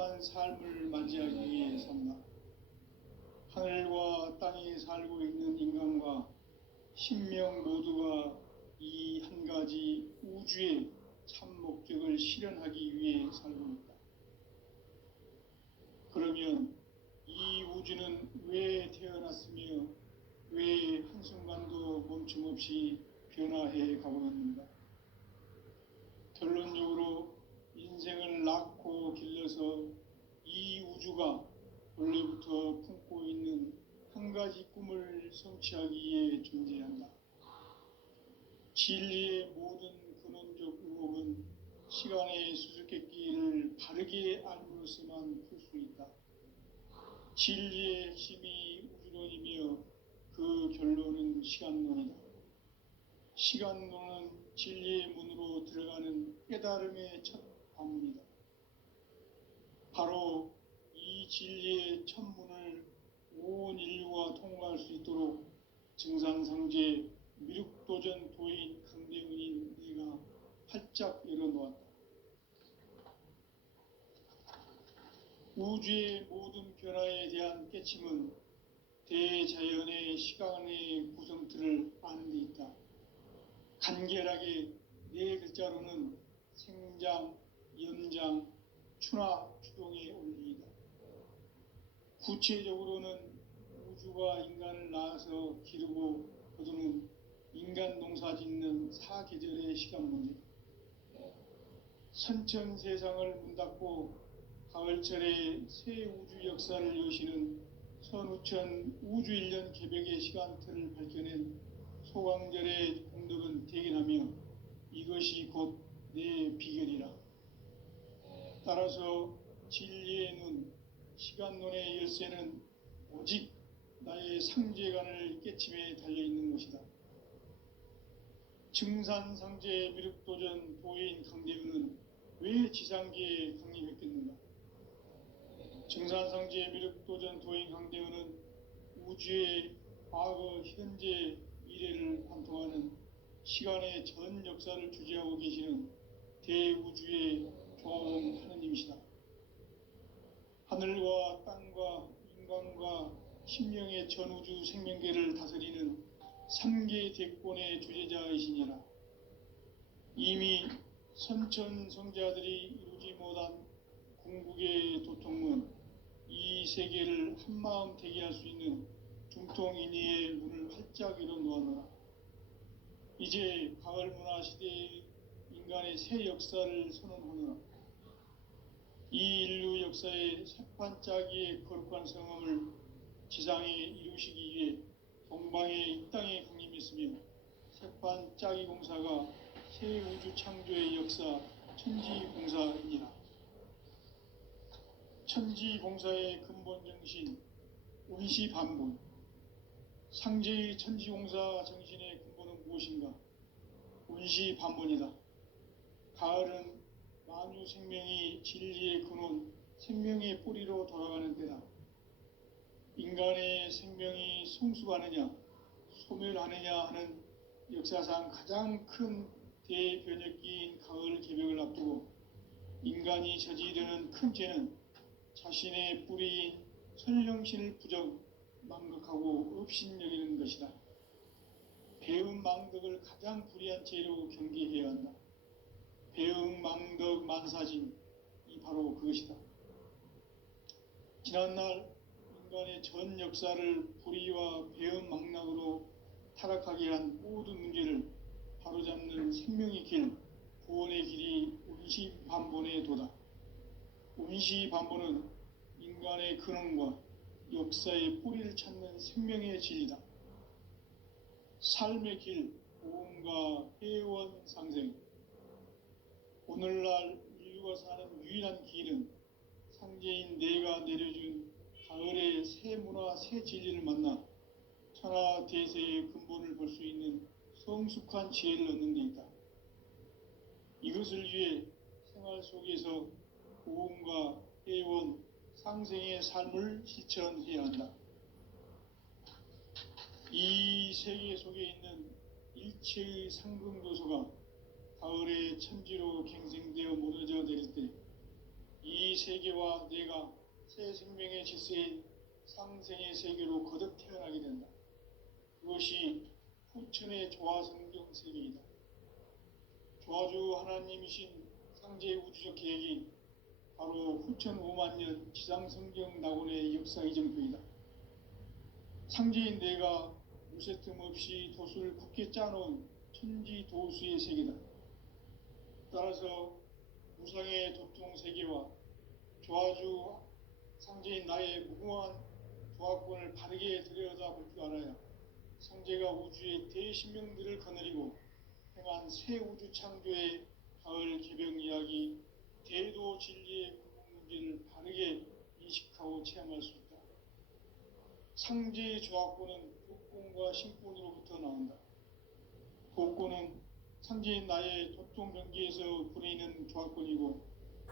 행복한 삶을 맞이하기 위해 산다. 하늘과 땅에 살고 있는 인간과 신명 모두가 이 한 가지 우주의 참 목적을 실현하기 위해 살고 있다. 그러면 이 우주는 왜 태어났으며 왜 한순간도 멈춤 없이 변화해 가고 있는가? 결론적으로 인생을 낳고 길러서 이 우주가 원래부터 품고 있는 한 가지 꿈을 성취하기 위해 존재한다. 진리의 모든 근원적 의혹은 시간의 수수께끼를 바르게 알므로서만 풀 수 있다. 진리의 핵심이 우주론이며 그 결론은 시간론이다. 시간론은 진리의 문으로 들어가는 깨달음의 첫 관문이다. 바로 이 진리의 첫 문을 온 인류가 통과할 수 있도록 증산상제 미륵도전 도인 강대훈인 네가 활짝 열어놓았다. 우주의 모든 변화에 대한 깨침은 대자연의 시간의 구성틀을 아는 데 있다. 간결하게 네 글자로는 생장, 연장, 추나 추동의 원리이다. 구체적으로는 우주가 인간을 낳아서 기르고 거두는 인간 농사 짓는 사계절의 시간 문제다. 선천 세상을 문 닫고 가을철에 새 우주 역사를 여시는 선우천 우주 1년 개벽의 시간틀을 밝혀낸 소강절의 공덕은 대견하며 이것이 곧 내 비결이라. 따라서 진리의 눈, 시간론의 열쇠는 오직 나의 상제관을 깨침에 달려있는 것이다. 증산상제 미륵도전 도인 강대훈은 왜 지상계에 강림했겠는가? 증산상제 미륵도전 도인 강대훈은 우주의 과거, 현재, 미래를 관통하는 시간의 전 역사를 주재하고 계시는 대우주의 종 하느님이시다. 하늘과 땅과 인간과 신명의 전우주 생명계를 다스리는 3계 대권의 주재자이시니라. 이미 선천성자들이 이루지 못한 궁극의 도통문, 이 세계를 한마음 되게 할 수 있는 중통인의의 문을 활짝 열어놓았노라. 이제 가을 문화 시대의 인간의 새 역사를 선언하노라. 이 인류 역사의 새판짜기의 거룩한 성함을 지상에 이루시기 위해 동방의 이 땅에 강림했으며 새판짜기 공사가 새 우주 창조의 역사 천지공사이니라. 천지공사의 근본 정신 운시반본, 상제의 천지공사 정신의 근본은 무엇인가? 운시반본이다. 가을은 만유 생명이 진리의 근원, 생명의 뿌리로 돌아가는 때다. 인간의 생명이 성숙하느냐, 소멸하느냐 하는 역사상 가장 큰 대변혁기인 가을 개벽을 앞두고 인간이 저지르는 큰 죄는 자신의 뿌리인 선령신을 부정, 망극하고 업신여기는 것이다. 배음 망덕을 가장 불의한 죄로 경계해야 한다. 배음 망덕 만사진, 이 바로 그것이다. 지난날 인간의 전 역사를 불의와 배음 망락으로 타락하게 한 모든 문제를 바로잡는 생명의 길, 구원의 길이 운시반본의 도다. 운시반본은 인간의 근원과 역사의 뿌리를 찾는 생명의 진리다. 삶의 길, 보험과 회원 상생. 오늘날 인류가 사는 유일한 길은 상제인 내가 내려준 가을의 새 문화, 새 진리를 만나 천하 대세의 근본을 볼 수 있는 성숙한 지혜를 얻는 데 있다. 이것을 위해 생활 속에서 보험과 회원, 상생의 삶을 실천해야 한다. 이 세계 속에 있는 일체의 상승도소가 가을의 천지로 갱생되어 무너져 내릴 때 이 세계와 내가 새 생명의 질서인 상생의 세계로 거듭 태어나게 된다. 그것이 후천의 조화성경 세계이다. 조화주 하나님이신 상제의 우주적 계획이 바로 후천 5만 년 지상성경 낙원의 역사 이정표이다. 상제인 내가 무쇠틈 없이 도수를 굳게 짜놓은 천지 도수의 세계다. 따라서 무상의 도통 세계와 조화주 상제인 나의 무궁한 조화권을 바르게 들여다볼 줄 알아야 상제가 우주의 대신명들을 거느리고 행한 새 우주 창조의 가을 개병 이야기, 대도 진리의 구분 문제를 바르게 인식하고 체험할 수 있다. 상제의 조화권은 도권과 신권으로부터 나온다. 도권은 상제인 나의 도통 경계에서 부리는 조화권이고,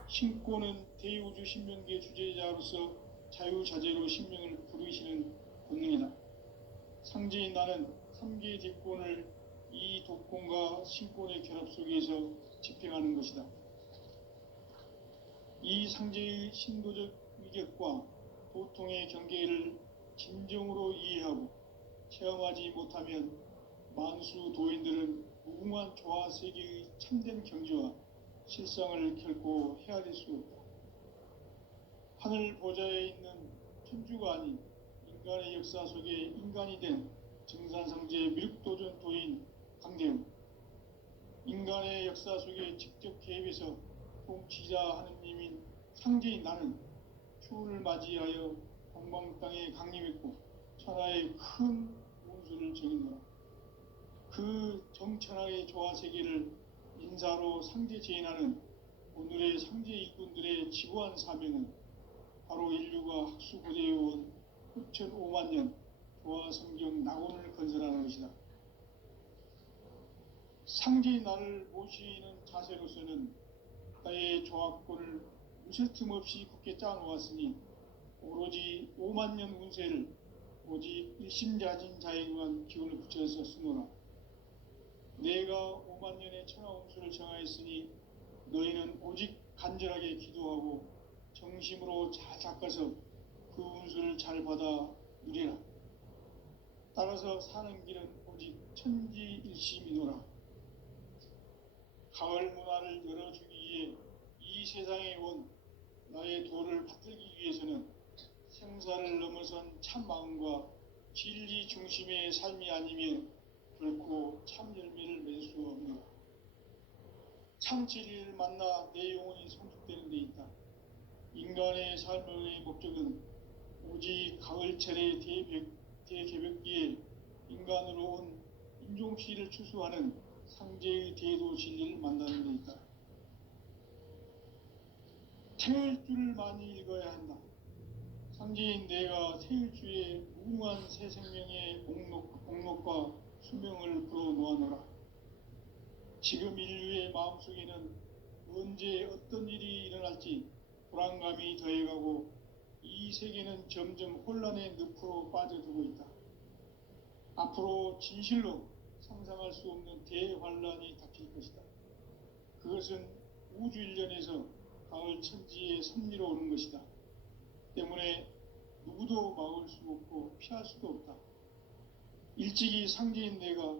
신권은 대우주 신명계 주제자로서 자유자재로 신명을 부르시는 본능이다. 상제인 나는 3개의 뒷권을 이 도권과 신권의 결합 속에서 집행하는 것이다. 이 상제의 신도적 위격과 도통의 경계를 진정으로 이해하고 체험하지 못하면 만수 도인들은 무궁한 조화 세계의 참된 경지와 실상을 결코 헤아릴 수 없다. 하늘 보좌에 있는 천주가 아닌 인간의 역사 속에 인간이 된 증산상제의 미륵도전 도인 강대웅, 인간의 역사 속에 직접 개입해서 통치자 하느님인 상제인 나는 추운을 맞이하여 동방 땅에 강림했고 천하의 큰 운수를 정했노라. 그 정천하의 조화 세계를 인사로 상제 제인하는 오늘의 상제 일꾼들의 지구한 사명은 바로 인류가 학수고대해온 후천 5만 년 조화 성경 낙원을 건설하는 것이다. 상제인 나를 모시는 자세로서는 나의 조화권을 무쇠틈 없이 굳게 짜놓았으니 오로지 5만 년 운세를 오직 일심자진 자에게만 기운을 붙여서 쓰노라. 내가 5만 년의 천하 운수를 정하였으니 너희는 오직 간절하게 기도하고 정심으로 잘 닦아서 그 운수를 잘 받아 누리라. 따라서 사는 길은 오직 천지일심이노라. 가을 문화를 열어주기 위해 이 세상에 온 나의 도를 받들기 위해서는 생사를 넘어선 참 마음과 진리 중심의 삶이 아니면 결코 참 열매를 맺을 수 없노라. 참 진리를 만나 내 영혼이 성숙되는 데 있다. 인간의 삶의 목적은 오직 가을철의 대개벽기에 인간으로 온 인종씨를 추수하는 상제의 대도 진리를 만나는 데 있다. 태일주를 많이 읽어야 한다. 상제인 내가 태일주의 무궁한 새 생명의 목록과 수명을 불어놓아노라. 지금 인류의 마음속에는 언제 어떤 일이 일어날지 불안감이 더해가고 이 세계는 점점 혼란의 늪으로 빠져들고 있다. 앞으로 진실로 상상할 수 없는 대환란이 닥칠 것이다. 그것은 우주 일련에서 가을 천지의 섭리로 오는 것이다. 때문에 누구도 막을 수 없고 피할 수도 없다. 일찍이 상제인 내가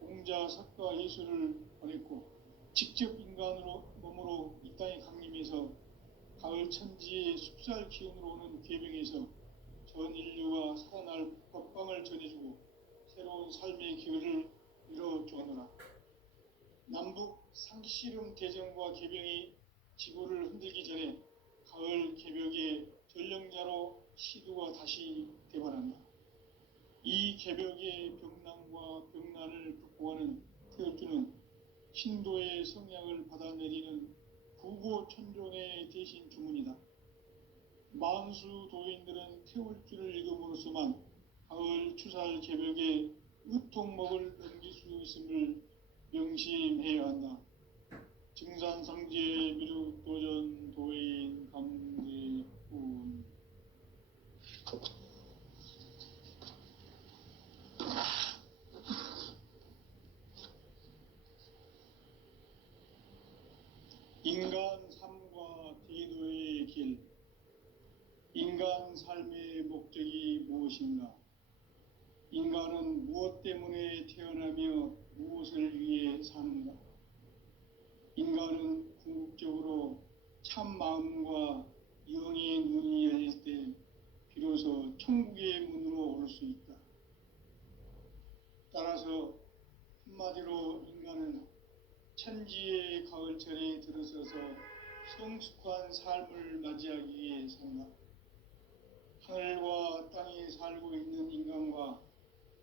공자, 석가, 예수를 보냈고 직접 인간으로 몸으로 이 땅에 강림해서 가을 천지의 숲살 기운으로 오는 계명에서 전 인류가 살아날 법방을 전해주고 새로운 삶의 기회를 이뤄주었노라. 남북 상씨름 대전과 개병이 지구를 흔들기 전에 가을 개벽의 전령자로 시두가 다시 대발한다. 이 개벽의 병난과 병난을 극복하는 태울주는 신도의 성향을 받아내리는 부고천존의 대신 주문이다. 만수 도인들은 태울주를 읽음으로써만 가을 추살 개벽의 의통목을 넘길 수 있음을 명심해야 한다. 증산상제 미륵도전 도인 강대훈. 인간 삶과 대도의 인간 삶의 목적이 무엇인가? 인간은 무엇 때문에 태어나며 무엇을 위해 사는가? 인간은 궁극적으로 참 마음과 영의 눈이 열릴 때 비로소 천국의 문으로 올 수 있다. 따라서 한마디로 인간은 천지의 가을철에 들어서서 성숙한 삶을 맞이하기 위해 산다. 하늘과 땅에 살고 있는 인간과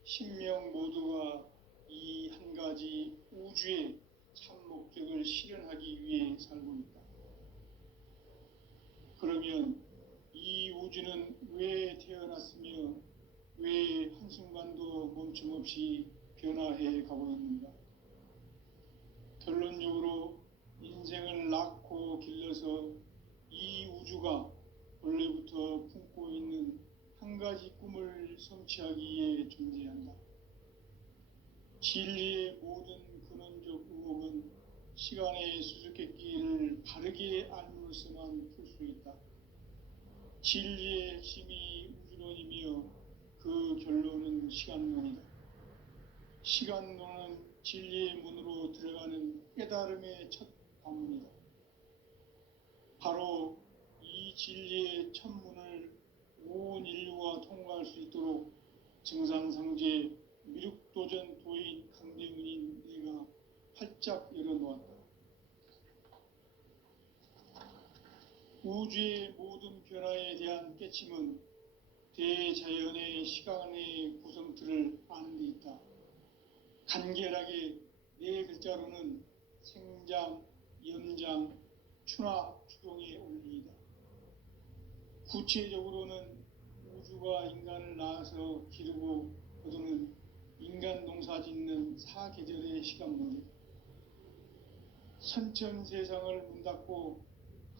신명 모두가 이 한 가지 우주의 참 목적을 실현하기 위해 살고 있다. 그러면 이 우주는 왜 태어났으며 왜 한순간도 멈춤없이 변화해 가고 있는가? 결론적으로 인생을 낳고 길러서 이 우주가 원래부터 품고 있는 한 가지 꿈을 성취하기 위해 존재한다. 진리의 모든 근원적 의혹은 시간의 수수께끼를 바르게 알므로서만 풀 수 있다. 진리의 핵심이 우주론이며 그 결론은 시간론이다. 시간론은 진리의 문으로 들어가는 깨달음의 첫 관문이다. 바로 이 진리의 첫 문을 온 인류가 통과할 수 있도록 증산상제 미륵도전 도인 강대훈인 내가 활짝 열어놓았다. 우주의 모든 변화에 대한 깨침은 대자연의 시간의 구성틀을 아는 데 있다. 간결하게 네 글자로는 생장, 연장, 추나 추동의 원리이다. 구체적으로는 우주가 인간을 낳아서 기르고 거두는 인간 농사 짓는 사계절의 시간문이다. 선천 세상을 문 닫고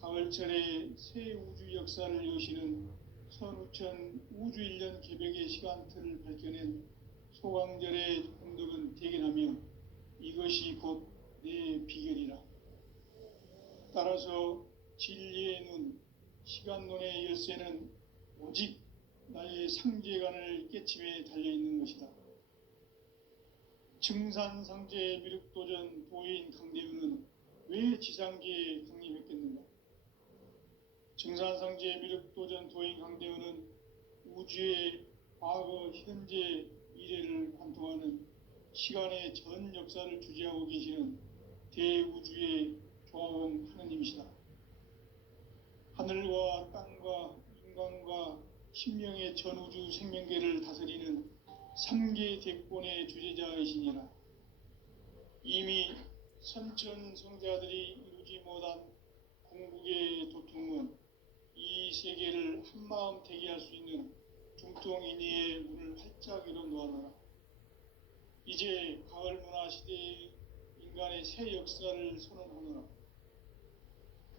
가을철에 새 우주 역사를 여시는 선우천 우주 1년 개벽의 시간틀을 밝혀낸 소강절의 공덕은 대견하며 이것이 곧 내 비결이라. 따라서 진리의 눈, 시간론의 열쇠는 오직 나의 상제관을 깨침에 달려있는 것이다. 증산상제 미륵도전 도인 강대훈은 왜 지상계에 강림했겠는가? 증산상제 미륵도전 도인 강대훈은 우주의 과거, 현재, 미래를 관통하는 시간의 전 역사를 주재하고 계시는 대우주의 조화원 하느님이시다. 하늘과 땅과 인간과 신명의 전우주 생명계를 다스리는 3계 대권의 주재자이시니라. 이미 선천성자들이 이루지 못한 궁극의 도통은 이 세계를 한마음 되게 할 수 있는 중통인의의 문을 활짝 열어놓아노라. 이제 가을 문화 시대의 인간의 새 역사를 선언하노라.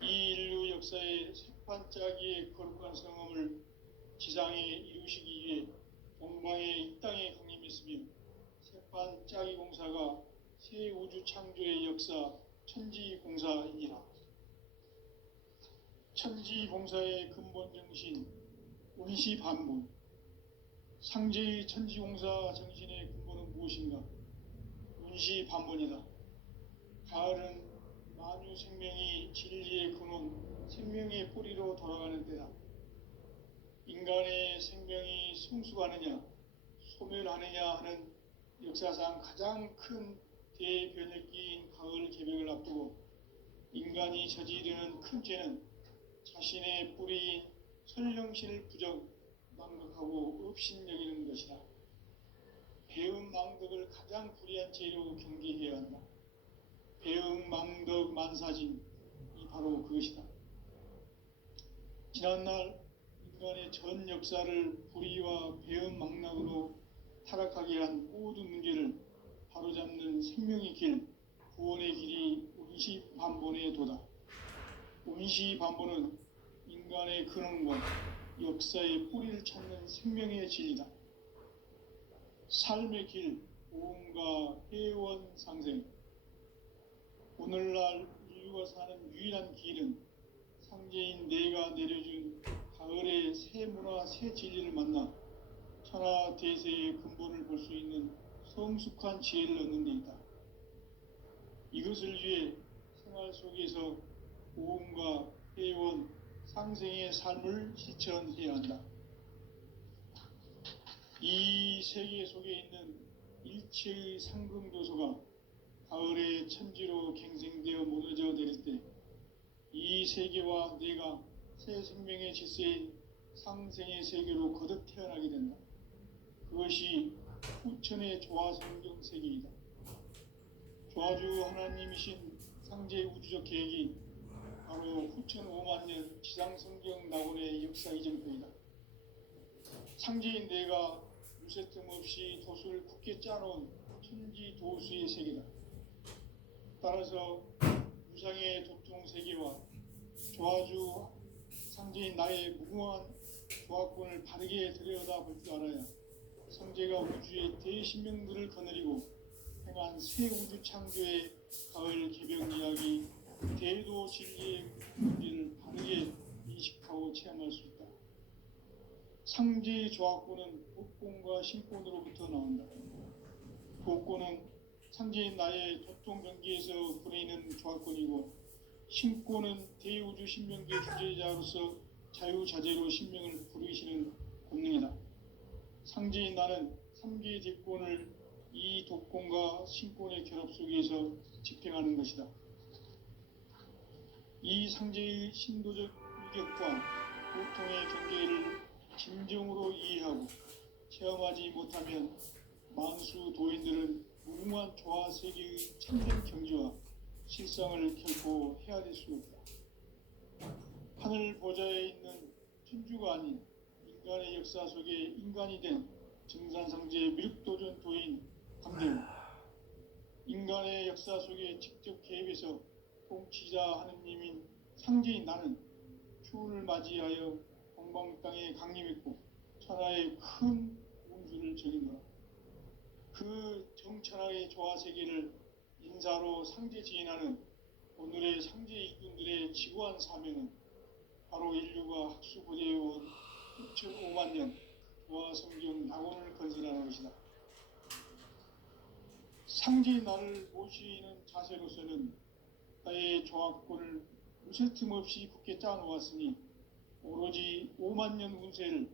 이 인류 역사의 새반짝이의 거룩한 성험을 지상에 이루시기 위해 동방의 이 땅에 강림했으며 새반짝이 공사가 새 우주 창조의 역사 천지공사이니라. 천지공사의 근본 정신 운시반본. 상제의 천지공사 정신의 근본은 무엇인가? 운시반본이다. 가을은 만유 생명이 진리의 근원, 생명의 뿌리로 돌아가는 때다. 인간의 생명이 성숙하느냐, 소멸하느냐 하는 역사상 가장 큰 대변혁기인 가을 개벽을 앞두고 인간이 저지르는 큰 죄는 자신의 뿌리인 설령신을 부정, 망각하고 업신여기는 것이다. 배음 망덕을 가장 불의한 죄로 경계해야 한다. 배음 망덕 만사짐이 바로 그것이다. 지난날 인간의 전 역사를 불의와 배음 망락으로 타락하게 한 모든 문제를 바로잡는 생명의 길, 구원의 길이 운시반본의 도다. 운시반본은 인간의 근원과 역사의 뿌리를 찾는 생명의 진리다. 삶의 길, 보험과 회원 상생. 오늘날 인류가 사는 유일한 길은 상제인 내가 내려준 가을의 새 새 진리를 만나 천하 대세의 근본을 볼 수 있는 성숙한 지혜를 얻는 데 있다. 이것을 위해 생활 속에서 보험과 회원, 상생의 삶을 실천해야 한다. 이 세계 속에 있는 일체의 상금도소가 가을의 천지로 갱생되어 무너져 내릴 때 이 세계와 내가 새 생명의 질서의 상생의 세계로 거듭 태어나게 된다. 그것이 후천의 조화성경 세계이다. 조화주 하나님이신 상제 우주적 계획이 바로 후천 5만 년 지상성경 낙원의 역사 이전표이다. 상제인 내가 무쇠 틈 없이 도수를 굳게 짜놓은 천지 도수의 세계다. 따라서 무상의 도통 세계와 조화주 상제인 나의 무궁한 조화권을 바르게 들여다볼 줄 알아야 성제가 우주의 대신명들을 거느리고 행한 새 우주 창조의 가을 개벽 이야기 대도 진리의 문제를 바르게 인식하고 체험할 수 있다. 상제의 조화권은 복권과 신권으로부터 나온다. 복권은 상제인 나의 도통 경기에서 보내는 조화권이고 신권은 대우주 신명기의 주제자로서 자유자재로 신명을 부르시는 권능이다. 상제인 나는 3개의 대권을 이 독권과 신권의 결합 속에서 집행하는 것이다. 이 상제의 신도적 위격과 고통의 경계를 진정으로 이해하고 체험하지 못하면 만수 도인들은 무궁한 조화 세계의 참된 경지와 실상을 결코 헤아릴 수 없다. 하늘 보좌에 있는 천주가 아닌 인간의 역사 속에 인간이 된 증산상제의 미륵도전 도인 강대우, 인간의 역사 속에 직접 개입해서 통치자 하느님인 상제인 나는 추운을 맞이하여 동방 땅에 강림했고 천하의 큰 운수를 전인노라. 그 정천하의 조화세계를 인사로 상제 지인하는 오늘의 상제 일꾼들의 지구한 사명은 바로 인류가 학수고대해온 6,5만 년 조화성경 낙원을 건설하는 것이다. 상제인 나를 모시는 자세로서는 나의 조화권을 무쇠 틈 없이 굳게 짜놓았으니 오로지 5만 년 운세를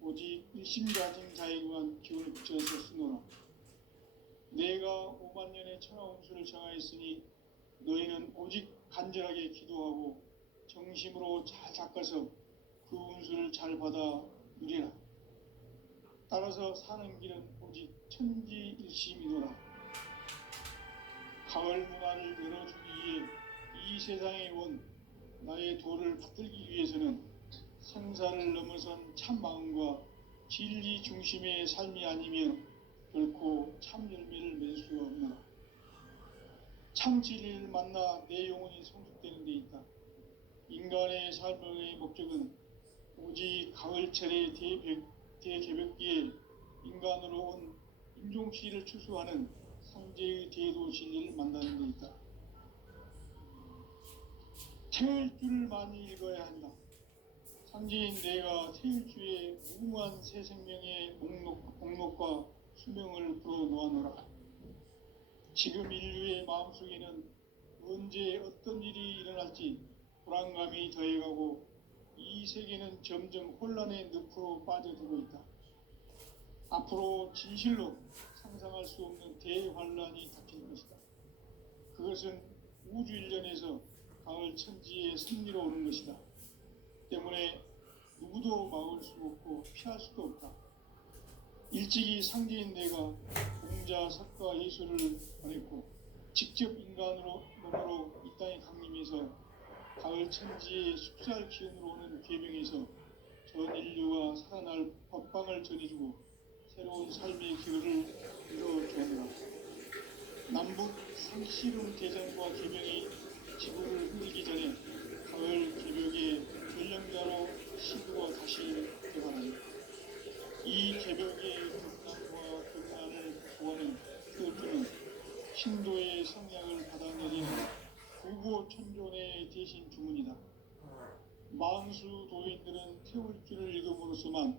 오직 일심가진 자에게만 기운을 붙여서 쓰노라. 내가 5만 년의 천하 운수를 정하였으니 너희는 오직 간절하게 기도하고 정심으로 잘 닦아서 그 운수를 잘 받아 누리라. 따라서 사는 길은 오직 천지일심이노라. 가을 문화를 열어주기 위해 이 세상에 온 나의 도를 받들기 위해서는 생사를 넘어선 참 마음과 진리 중심의 삶이 아니면 결코 참 열매를 맺을 수 없노라. 참 진리를 만나 내 영혼이 성숙되는 데 있다. 인간의 삶의 목적은 오직 가을철의 대개벽기에 인간으로 온 인종시를 추수하는 상제의 대도 진리를 만나는 데 있다. 태일 줄을 많이 읽어야 한다. 상제인 내가 태일주의 무궁한 새 생명의 목록과 수명을 풀어놓아노라. 지금 인류의 마음속에는 언제 어떤 일이 일어날지 불안감이 더해가고 이 세계는 점점 혼란의 늪으로 빠져들고 있다. 앞으로 진실로 상상할 수 없는 대환란이 닥칠 것이다. 그것은 우주 일련에서 가을 천지의 승리로 오는 것이다. 때문에 누구도 막을 수 없고 피할 수도 없다. 일찍이 상제인 내가 공자, 석가, 예수를 보냈고 직접 인간으로 몸으로 이 땅에 강림해서 가을 천지의 숲살 기운으로 오는 계명에서 전 인류가 살아날 법방을 전해주고 새로운 삶의 기회를 이뤄주었노라. 남북 상씨름 대전과 계명이 지구를 흔들기 전에 가을 개벽의 전령자로 시구가 다시 되어가는 이 개벽의 극락과 극락을 구하는 태울주는 신도의 성향을 받아내린 구보 천존의 대신 주문이다. 만수 도인들은 태울주를 읽음으로 사람으로서만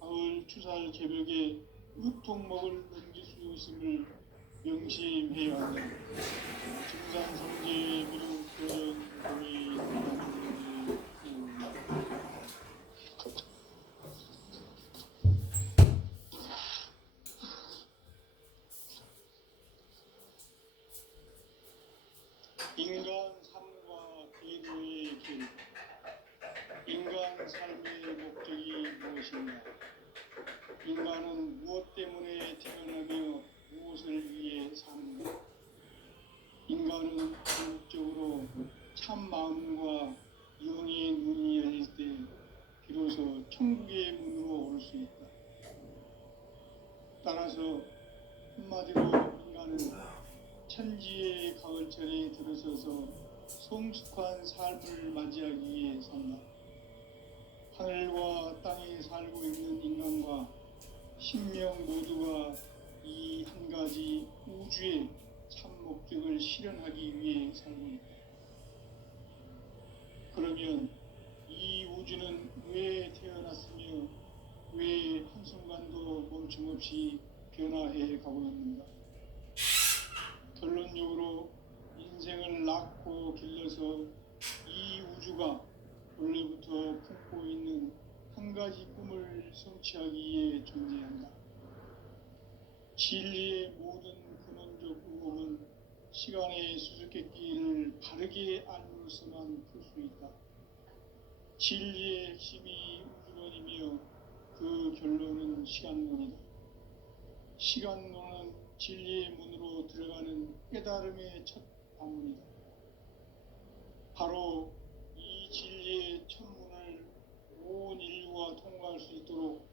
가을 추살 개벽에 으통목을 넘길 수 있음을 명심해야 한다. 증산성제 미륵도전 인간 삶과 계도의 길. 인간 삶의 목적이 무엇인가? 인간은 무엇 때문에 태어나며 무엇을 위해 사는가? 인간은 궁극적으로 참 마음과 영의 눈이 열릴 때 비로소 천국의 문으로 올 수 있다. 따라서 한마디로 인간은 천지의 가을철에 들어서서 성숙한 삶을 맞이하기 위해 산다. 하늘과 땅에 살고 있는 인간과 신명 모두가 이 한 가지 우주의 참 목적을 실현하기 위해 살고 있다. 그러면 이 우주는 왜 태어났으며 왜 한순간도 멈춤없이 변화해 가고 있는가? 결론적으로 인생을 낳고 길러서 이 우주가 원래부터 품고 있는 한 가지 꿈을 성취하기 위해 존재한다. 진리의 모든 근원적 의혹은 시간의 수수께끼를 바르게 알므로서만 풀 수 있다. 진리의 핵심이 우주론이며 그 결론은 시간론이다. 시간론은 진리의 문으로 들어가는 깨달음의 첫 방문이다. 바로 이 진리의 첫 문을 온 인류가 통과할 수 있도록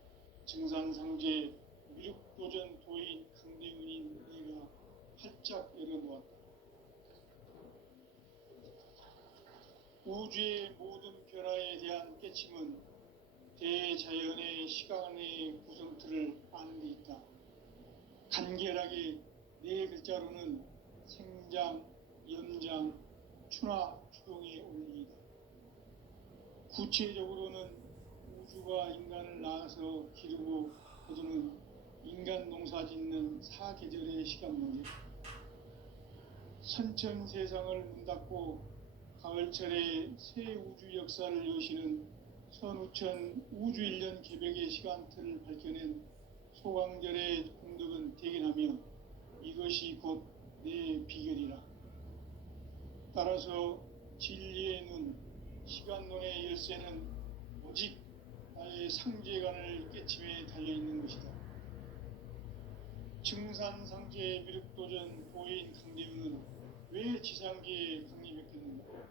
증산상제 미륵도전 도인 강대훈인 내가 활짝 열어놓았다. 우주의 모든 변화에 대한 깨침은 대자연의 시간의 구성틀을 아는 데 있다. 간결하게 네 글자로는 생장, 연장, 추나 추동의 원리이다. 구체적으로는 우주가 인간을 낳아서 기르고 거두는 인간 농사 짓는 사계절의 시간론이다. 선천 세상을 문 닫고 가을철에 새 우주 역사를 여시는 선우천 우주 1년 개벽의 시간틀을 밝혀낸 소강절의 공덕은 대견하며 이것이 곧 내 비결이라. 따라서 진리의 눈, 시간론의 열쇠는 오직 나의 상제관을 깨침에 달려있는 것이다. 증산상제 미륵도전 도인 강대훈은 왜 지상계에 강림했겠는가?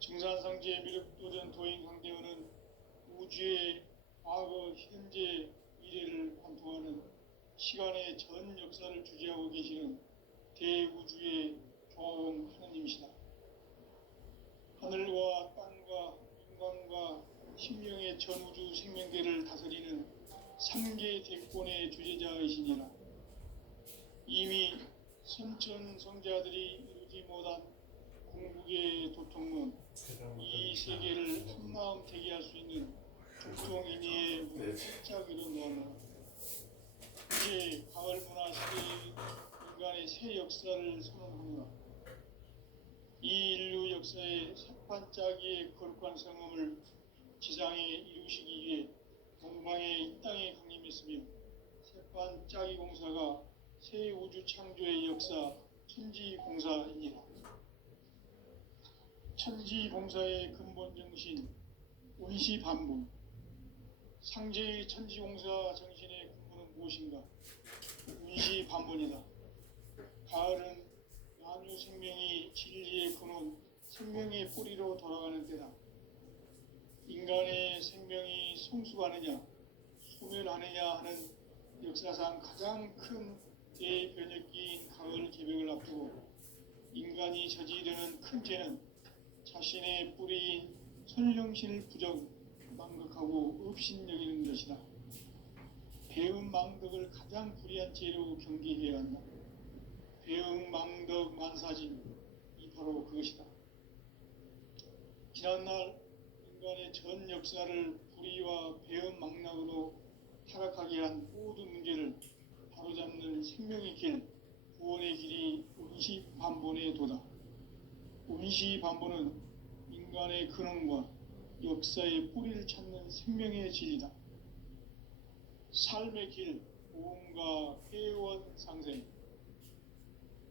증산상제 미륵도전 도인 강대훈은 우주의 과거, 현재, 미래를 관통하는 시간의 전 역사를 주재하고 계시는 대우주의 조화원 하느님이시다. 하늘과 땅과 인간과 신명의 전우주 생명계를 다스리는 3계 대권의 주재자이시니라. 이미 선천성자들이 이루지 못한 궁극의 도통은 이 세계를 한마음 대기할 수 있는 중통인의의 문을 활짝 열어놓았노라. 이제 가을 문화 시대의 인간의 새 역사를 선언하노라. 이 인류 역사의 새판짜기의 거룩한 성음을 지상에 이루시기 위해 동방의 이 땅에 강림했으며 새판짜기 공사가 새 우주 창조의 역사 천지공사이니라. 천지공사의 근본 정신 원시반복. 상제의 천지공사 정신의 근본은 무엇인가? 원시반복이다. 가을은 만유 생명이 진리의 근원, 생명의 뿌리로 돌아가는 때다. 인간의 생명이 성숙하느냐, 소멸하느냐 하는 역사상 가장 큰 대변혁기인 가을 개벽을 앞두고 인간이 저지르는 큰 죄는 자신의 뿌리인 선령신을 부정, 망극하고 업신여기는 것이다. 배음 망덕을 가장 불의한 죄로 경계해야 한다. 배음 망덕 만사진, 이 바로 그것이다. 지난날 인간의 전 역사를 불의와 배은망락으로 타락하게 한 모든 문제를 바로잡는 생명의 길, 구원의 길이 운시반본의 도다. 운시반본은 인간의 근원과 역사의 뿌리를 찾는 생명의 진리다. 삶의 길, 보험과 회원 상생.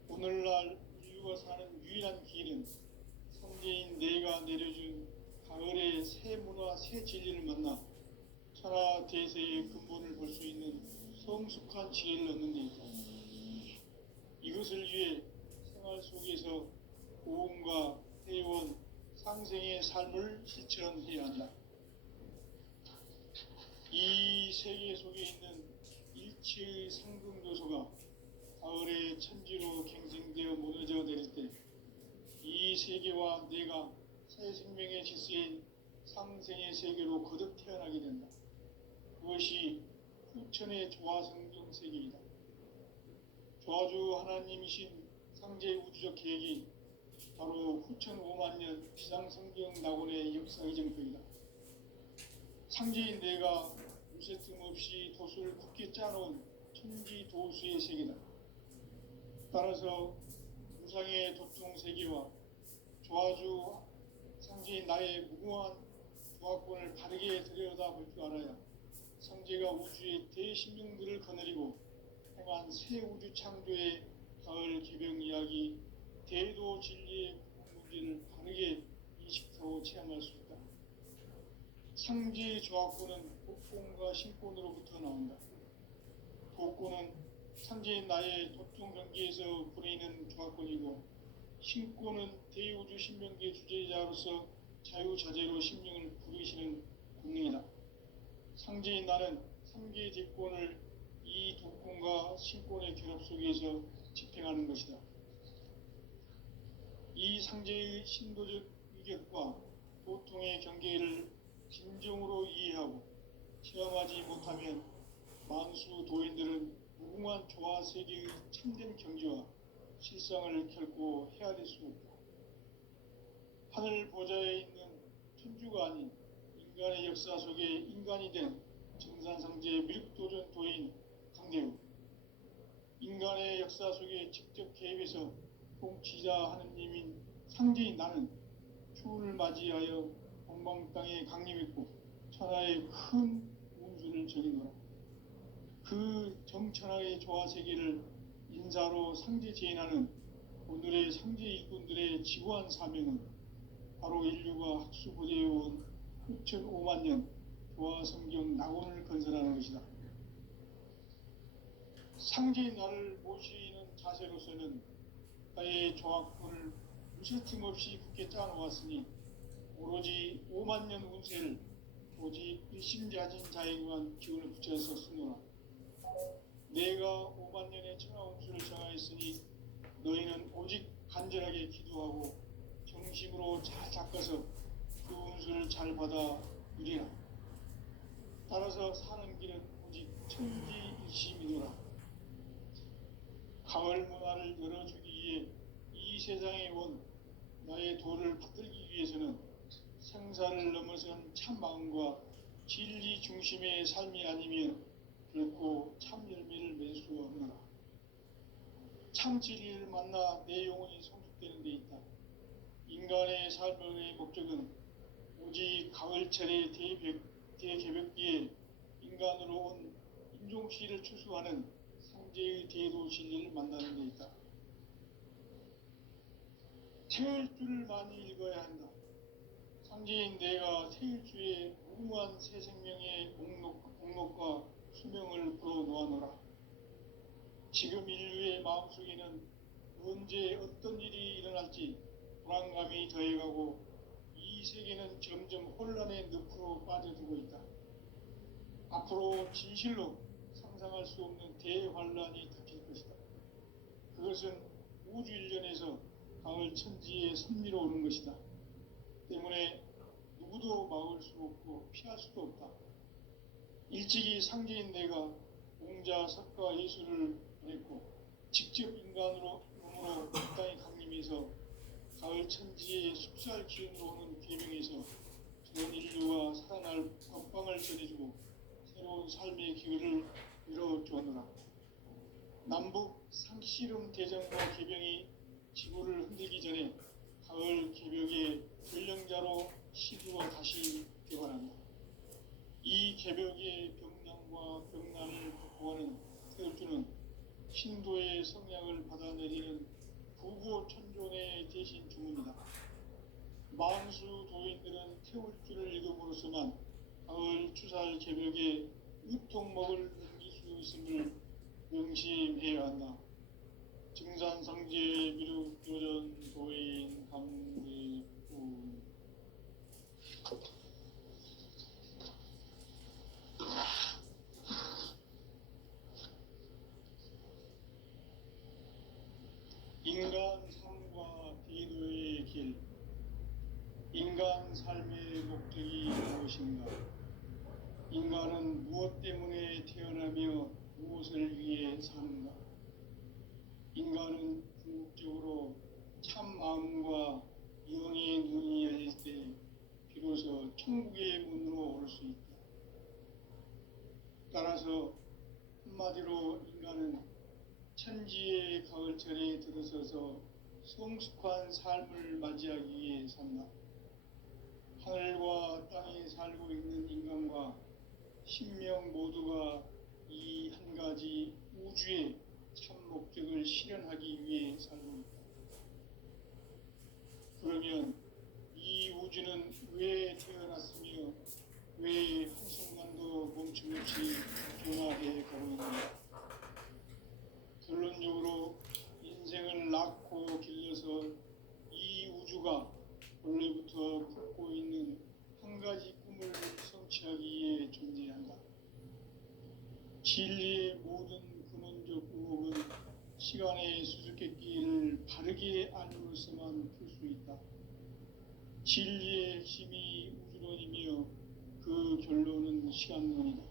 오늘날 인류가 사는 유일한 길은 성제인 내가 내려준 가을의 새 문화, 새 진리를 만나 천하 대세의 근본을 볼 수 있는 성숙한 지혜를 얻는 데 있다. 이것을 위해 생활 속에서 보험과 회원, 상생의 삶을 실천해야 한다. 이 세계 속에 있는 일체의 상승요소가 가을의 천지로 갱생되어 무너져 내릴 때 이 세계와 내가 새 생명의 질서인 상생의 세계로 거듭 태어나게 된다. 그것이 후천의 조화성경 세계이다. 조화주 하나님이신 상제 우주적 계획이 바로 후천 5만 년 지상성경 낙원의 역사의 정표이다. 상제인 내가 무쇠 틈 없이 도수를 굳게 짜놓은 천지 도수의 세계다. 따라서 무상의 도통 세계와 조화주 상제인 나의 무궁한 조화권을 바르게 들여다볼 줄 알아야 상제가 우주의 대신령들을 거느리고 행한 새 우주 창조의 가을 개병 이야기, 대도 진리의 문제를 바르게 인식하고 체험할 수 있다. 상제의 조화권은 복권과 신권으로부터 나온다. 복권은 상제인 나의 도통 경계에서 부리는 조화권이고, 신권은 대우주 신명계 주제자로서 자유자재로 심령을 부르시는 권능이다. 상제인 나는 3개의 대권을 이 도권과 신권의 결합 속에서 집행하는 것이다. 이 상제의 신도적 위격과 보통의 경계를 진정으로 이해하고 체험하지 못하면 만수 도인들은 무궁한 조화 세계의 참된 경지와 실상을 결코 헤아릴 수 없다. 하늘 보좌에 있는 천주가 아닌 인간의 역사 속에 인간이 된 정산상제의 밀도전 도인 강대우, 인간의 역사 속에 직접 개입해서 통치자 하느님인 상제인 나는 추운을 맞이하여 동방 땅에 강림했고 천하의 큰 운수를 저리노라. 그 정천하의 조화 세계를 인사로 상제 제인하는 오늘의 상제 일꾼들의 지구한 사명은 바로 인류가 학수부대해온 후천 5만 년 조화 성경 낙원을 건설하는 것이다. 상제인 나를 모시는 자세로서는 나의 조화권을 무쇠틈 없이 굳게 짜놓았으니 오로지 5만 년 운세를 오직 일심자진 자에게만 기운을 붙여서 쓰노라. 내가 5만 년의 천하 운수를 정하였으니 너희는 오직 간절하게 기도하고 정심으로 잘 닦아서 그 운수를 잘 받아 누리라. 따라서 사는 길은 오직 천지일심이노라. 가을 문화를 열어주기 위해 이 세상에 온 나의 도를 받들기 위해서는 생사를 넘어선 참 마음과 진리 중심의 삶이 아니면 결코 참 열매를 맺을 수 없노라. 참 진리를 만나 내 영혼이 성숙되는 데 있다. 인간의 삶의 목적은 오직 가을철의 대개벽기에 인간으로 온 인종시를 추수하는 상제의 대도 진리를 만나는 데 있다. 태일주를 많이 읽어야 한다. 상제인 내가 태일주의 무궁한 새 생명의 목록과 수명을 풀어놓아노라. 지금 인류의 마음속에는 언제 어떤 일이 일어날지 불안감이 더해가고 이 세계는 점점 혼란의 늪으로 빠져들고 있다. 앞으로 진실로 상상할 수 없는 대환란이 닥칠 것이다. 그것은 우주 일련에서 가을 천지에 섭리로 오는 것이다. 때문에 누구도 막을 수 없고 피할 수도 없다. 일찍이 상제인 내가 공자, 석가, 예수를 보냈고 직접 인간으로 몸으로 이 땅에 강림해서 가을 천지의 숲살 기운으로 오는 계명에서 온 인류가 살아날 건빵을 전해주고 새로운 삶의 기회를 열어주었노라. 남북 상씨름 대전과 개병이 지구를 흔들기 전에 가을 개벽의 전령자로 시두가 다시 되관한다. 이 개벽의 병난과 병난을 극복하는 태극주는 신도의 성량을 받아내리는 부고천존의 대신 주문이다. 만수 도인들은 태울주를 읽음으로써만 가을 추살 개벽에 유통먹을 넘길 수 있음을 명심해야 한다. 증산상제 미륵도전 도인 감대군. 인간 삶과 디도의 길. 인간 삶의 목적이 무엇인가? 인간은 무엇 때문에 태어나며 무엇을 위해 사는가? 인간은 궁극적으로 참 마음과 영의 눈이 열릴 때 비로소 천국의 문으로 올 수 있다. 따라서 한마디로 인간은 천지의 가을철에 들어서서 성숙한 삶을 맞이하기 위해 산다. 하늘과 땅에 살고 있는 인간과 신명 모두가 이 한 가지 우주의 참 목적을 실현하기 위해 살고 있다. 그러면 이 우주는 왜 태어났으며 왜 한순간도 멈춤없이 변화해 가고 있는가? 결론적으로 인생을 낳고 길러서 이 우주가 원래부터 품고 있는 한 가지 꿈을 성취하기 위해 존재한다. 진리의 모든 근원적 의혹은 시간의 수수께끼를 바르게 알므로서만 풀 수 있다. 진리의 핵심이 우주론이며 그 결론은 시간론이다.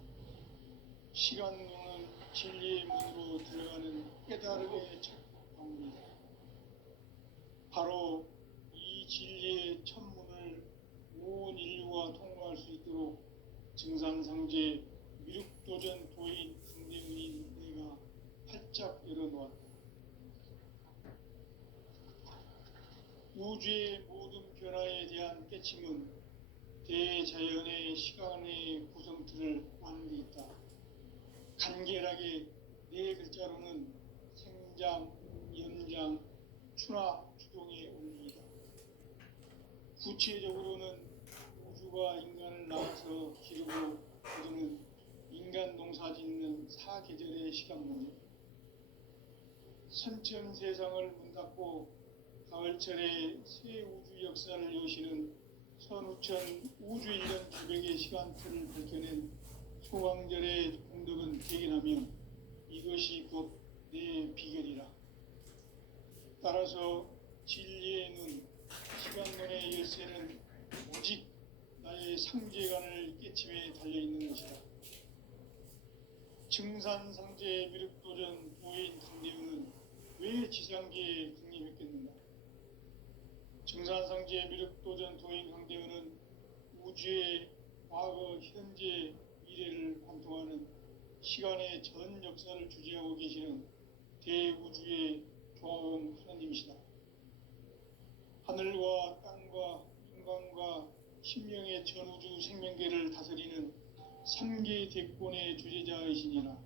시간론은 진리의 문으로 들어가는 깨달음의 첫 방문이다. 바로 이 진리의 천문을 온 인류가 통과할 수 있도록 증산상제 미륵도전 도인 강대훈인 내가 활짝 열어놓았다. 우주의 모든 변화에 대한 깨침은 대자연의 시간의 구성틀을 아는 데 있다. 간결하게 네 글자로는 생장, 연장, 추나 추동의 원리이다. 구체적으로는 우주가 인간을 낳아서 기르고 거두는 인간 농사 짓는 사계절의 시간문제. 선천세상을 문 닫고 가을철에 새 우주 역사를 여시는 선우천 우주일년 개벽의 시간틀을 밝혀낸 소강절의 공덕은 대견하며 이것이 곧 내 비결이라. 따라서 진리의 눈, 시간론의 열쇠는 오직 나의 상제관을 깨침에 달려있는 것이다. 증산상제 미륵도전 도인 강대훈은 왜 지상계에 강림했겠는가? 증산상제 미륵도전 도인 강대훈은 우주의 과거, 현재, 미래를 관통하는 시간의 전 역사를 주재하고 계시는 대우주의 조화음 하나님이시다. 하늘과 땅과 인간과 신명의 전우주 생명계를 다스리는 3계 대권의 주재자이시니라.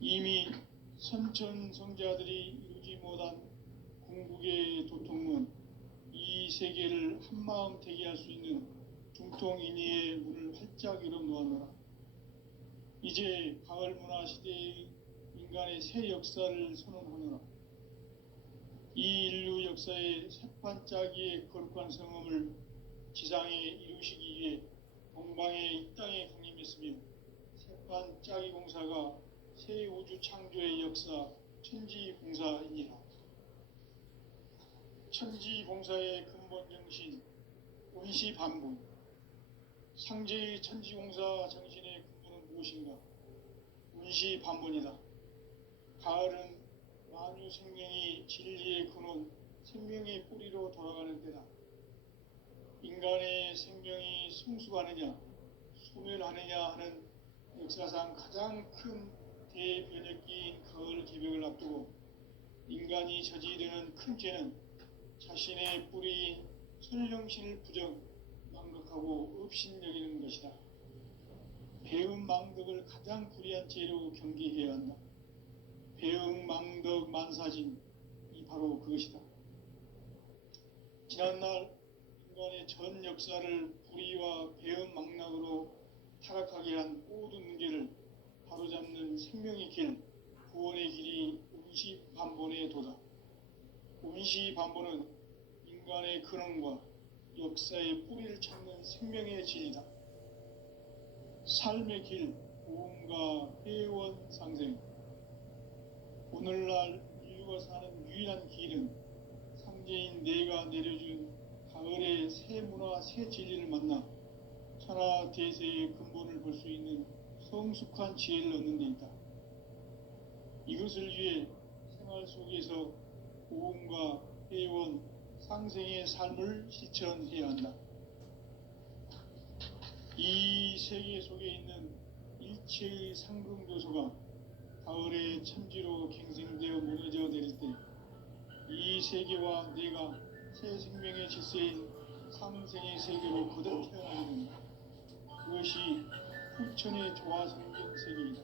이미 선천성자들이 이루지 못한 궁극의 도통문, 이 세계를 한마음 되게 할 수 있는 중통인의의 문을 활짝 열어놓았노라. 이제 가을 문화 시대의 인간의 새 역사를 선언하노라. 이 인류 역사의 새판짜기의 거룩한 성음을 지상에 이루시기 위해 동방의 이 땅에 강림했으며 새판짜기 공사가 새 우주 창조의 역사 천지봉사이니라. 천지봉사의 근본 정신 원시반분. 상제의 천지공사 정신의 근본은 무엇인가? 원시반분이다. 가을은 만유 생명이 진리의 근원, 생명의 뿌리로 돌아가는 때다. 인간의 생명이 성숙하느냐 소멸하느냐 하는 역사상 가장 큰 대변혁기인 가을 개벽을 앞두고 인간이 저지르는 큰 죄는 자신의 뿌리인 선령신을 부정, 망각하고 업신여기는 것이다. 배은망덕을 가장 불의한 죄로 경계해야 한다. 배은망덕 만사진이 바로 그것이다. 지난날 인간의 전 역사를 불의와 배은망락으로 타락하게 한 모든 문제를 바로잡는 생명의 길, 구원의 길이 운시반본의 도다. 운시반본은 인간의 근원과 역사의 뿌리를 찾는 생명의 진리다. 삶의 길, 고음과 회원 상생. 오늘날 인류가 사는 유일한 길은 상제인 내가 내려준 가을의 새 문화, 새 진리를 만나 천하 대세의 근본을 볼 수 있는 성숙한 지혜를 얻는 데 있다. 이것을 위해 생활 속에서 고음과 회원, 상생의 삶을 실천해야 한다. 이 세계 속에 있는 일체의 상금교소가 가을의 천지로 갱생되어 무너져 내릴 때 이 세계와 내가 새 생명의 질서인 상생의 세계로 거듭 태어나게 된다. 그것이 후천의 조화성경 세계이다.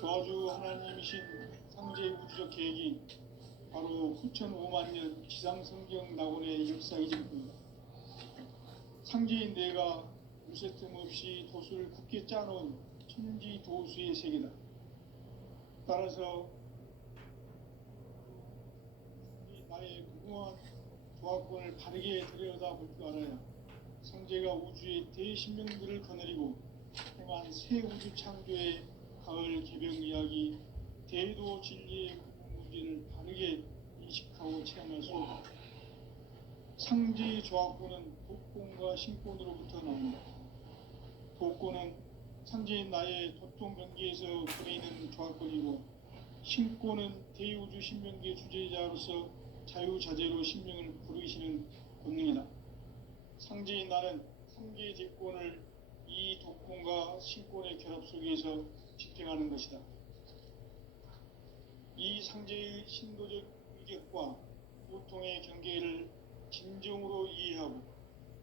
조화주 하나님이신 상제 우주적 계획이 바로 후천 5만년 지상성경 낙원의 역사이실 뿐이다. 상제인 내가 무쇠 틈 없이 도수를 굳게 짜놓은 천지 도수의 세계다. 따라서 나의 무궁한 조합권을 바르게 들여다볼 줄 알아야 상제가 우주의 대신명들을 거느리고 행한 새 우주 창조의 가을 개벽 이야기, 대도 진리의 구분 문제를 바르게 인식하고 체험할 수 있다. 상제의 조합권은 독권과 신권으로부터 나온다. 독권은 상제인 나의 도통 경계에서 보내는 조합권이고, 신권은 대우주 신명계 주제자로서 자유자재로 신명을 부르시는 권능이다. 상제인 나는 상계 제권을 이 독권과 신권의 결합 속에서 집행하는 것이다. 이 상제의 신도적 위격과 고통의 경계를 진정으로 이해하고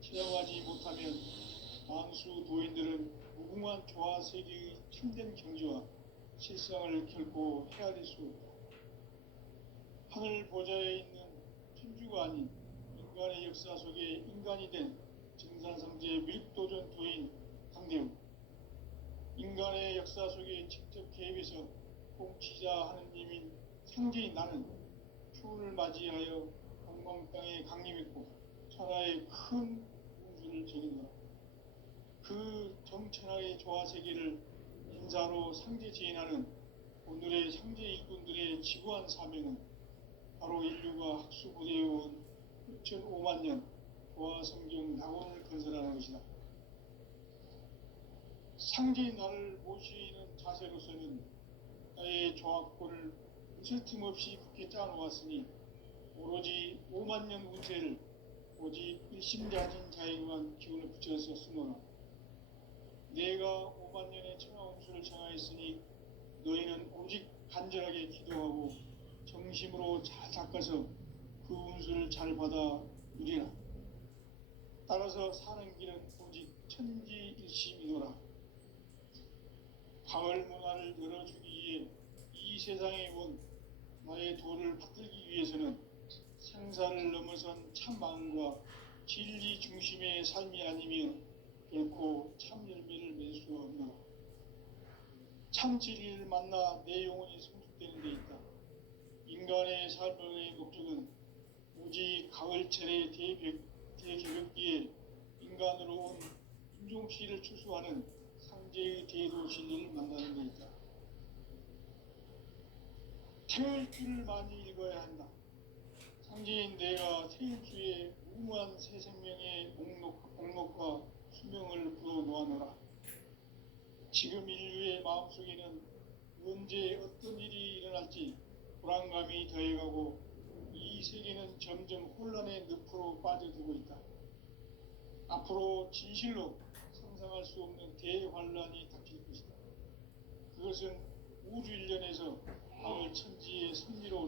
체험하지 못하면 만수 도인들은 무궁한 조화 세계의 참된 경지와 실상을 결코 헤아릴 수 없다. 하늘 보좌에 있는 천주가 아닌 인간의 역사 속에 인간이 된 증산상제의 밀도전 도인 강대우. 인간의 역사 속에 직접 개입해서 통치자 하느님인 상제인 나는 추운을 맞이하여 동방 땅에 강림했고 천하의 큰 운수를 적인다. 그 정천하의 조화 세계를 인사로 상제 지인하는 오늘의 상제 일꾼들의 지구한 사명은 바로 인류가 학수고대해온 6,5만 년 조화 성경 낙원을 건설하는 것이다. 상제인 나를 모시는 자세로서는 나의 조합권을 무쇠 틈 없이 굳게 짜놓았으니 오로지 5만 년 운세를 오직 일심자진 자에게만 기운을 붙여서 쓰노라. 내가 5만 년의 천하 운수를 정하였으니 너희는 오직 간절하게 기도하고 정심으로 잘 닦아서 그 운수를 잘 받아 누리라. 따라서 사는 길은 오직 천지일심이노라. 가을 문화를 열어주기 위해 이 세상에 온 나의 도를 붙들기 위해서는 생사를 넘어선 참 마음과 진리 중심의 삶이 아니면 결코 참 열매를 맺을 수가 없노라. 참 진리를 만나 내 영혼이 성숙되는 데 있다. 인간의 삶의 목적은 오직 가을철의 대개벽기에 인간으로 온 인종시를 추수하는 상제의 대도 진리를 만나는 데 있다. 태울 줄을 많이 읽어야 한다. 상제인 내가 태울 주의 무궁한 새 생명의 목록과 수명을 불어놓아노라. 지금 인류의 마음속에는 언제 어떤 일이 일어날지 불안감이 더해가고 이 세계는 점점 혼란의 늪으로 빠져들고 있다. 앞으로 진실로 상상할 수 없는 대환란이 닥칠 것이다. 그것은 우주 일련에서 가을 천지의 승리로